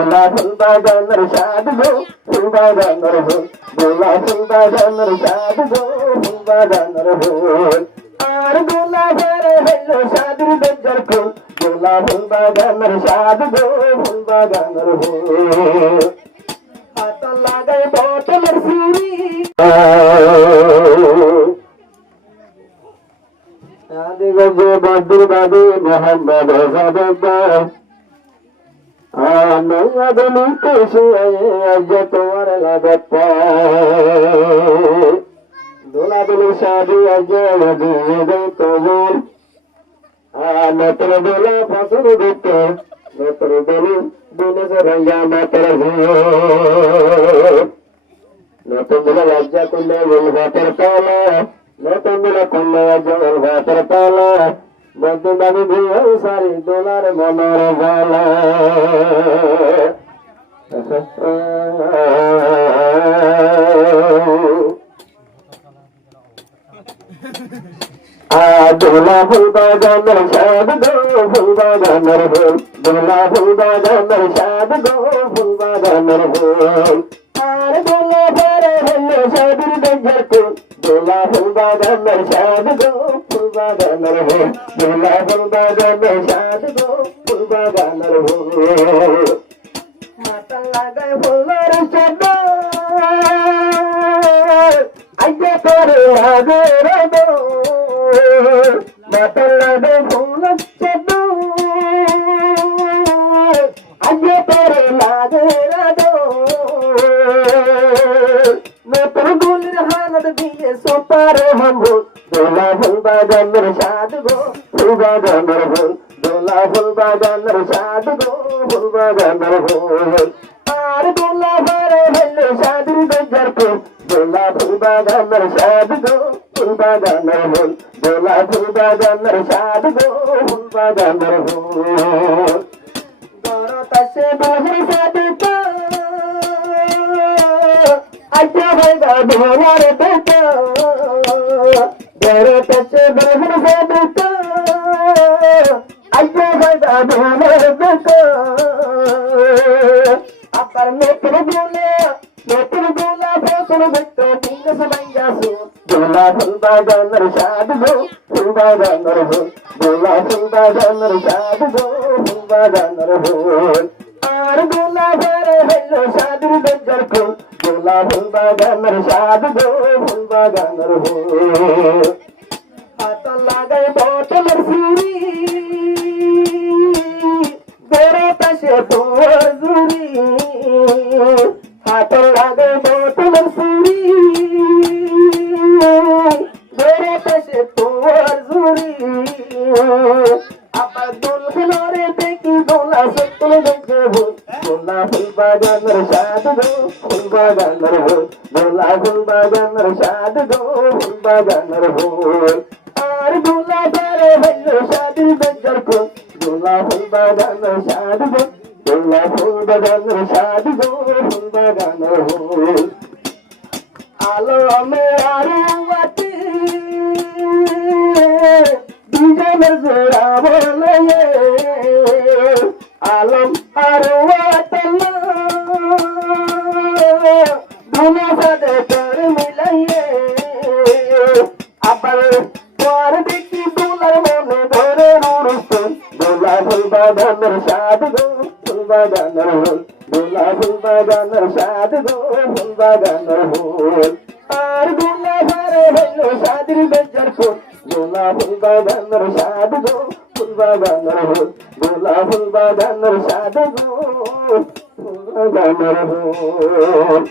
দোলা ফুল বাগানের সাদ গো ফুল বাগানের ফুল দোলা ফুল বাগানের সাদ গো ফুল বাগানের ফুল আর দোলা ভরে হইল সাদুর বেজার ফুল দোলা ফুল বাগানের সাদ গো ফুল বাগানের ফুল হাত লাগাই বোতলের সুরি আদি গজে বদুর বাদে মোহাম্মদ সাদা আদমি কেশে আজ তোমার লাগত দোলা দোলা শাদি আজ দে তোর নতর দোলা ফসল দিতে নতর দোলি দোলে সরঞ্জা মাতর নতুন দোলা লজ্জা করলে ভাতের তালা নতুন দোলা করলে জল ভাতের তালা বন্ধু বাবু ভিও সারি দোলার মনের বালা দোলা ফুল বাগানের সাদ গো ফুল বাগানের ফুল দোলা ফুল বাগানের সাদ গো ফুল বাগানের ফুল আর দোলা ভরে হইল সাদুর বেজার ফুল দোলা ফুল বাগানের সাদ গো ফুল বাগানের ফুল দোলা ফুল বাগানের সাদ গো ফুল বাগানের ফুল মাতা লাগায় ফুলের সাদ আইয়া তোরে লাগে রদো মাতা লাগায় ফুলের সাদ আইয়া তোরে লাগে রদো নতুন গুলির হালত দিয়ে সোপারে হবো দোলা ফুল বাগানের সাদ গো ফুল বাগানের ফুল দোলা ফুল বাগানের সাদ গো ফুল বাগানের ফুল আর দোলা ভরে হইল সাদুর বেজার ফুল দোলা ফুল বাগানের সাদ গো ফুল বাগানের ফুল দোলা ফুল বাগানের সাদ গো ফুল বাগানের ফুল গরতাসে বহুর সাদ তো আচ্ছা ভাইগা ভোলার বেটা গরতাসে বহুর সাদ তো আচ্ছা ভাইগা ভোলার বেটা আবার নতুন গোলা ফসল দেখতে তিন সবাই আসো দোলা ফুল বাগানের সাদ গো ফুল বাগানের ফুল দোলা ফুল বাগানের সাদ গো ফুল বাগানের ফুল আর দোলা ভরে হইল সাদুর বেজার ফুল দোলা ফুল বাগানের সাদ গো ফুল বাগানের ফুল হাত লাগাই বোতলের সুরি বেড়ে পাশে তোর জুড়ি হাত লাগাই বোতলের সুরি বেড়ে পাশে তোর জুড়ি আবার দোল খেলোরে দেখি দোলা সত্তর দেখে ভুল দোলা ফুল বাগানের সাদ গো ফুল বাগানের ভুল দোলা ফুল বাগানের সাদ গো ফুল বাগানের ভুল আর দোলা ভরে হইল সাদুর বেজার ফুল দোলা ফুল বাগানের সাদ গো দোলা ফুল বাগানের সাদ গো ফুল বাগানের ফুল আলো আমে আরো বাতি দুজনের জোড়া বলে আলম আরো আতলা দুনা সাথে তোর মিলাইয়ে আবার তোর দেখি দোলার মনে ধরে রুরুস্তুন দোলা ফুল বাগানের সাদ গো ফুল বাগানের ফুল দোলা ফুল বাগানের সাদ গো ফুল বাগানের ফুল আর দোলা ভরে হইল সাদুর বেজার ফুল দোলা ফুল বাগানের সাদ গো ফুল বাগানের ফুল দোলা ফুল বাগানের সাদ গো ফুল বাগানের ফুল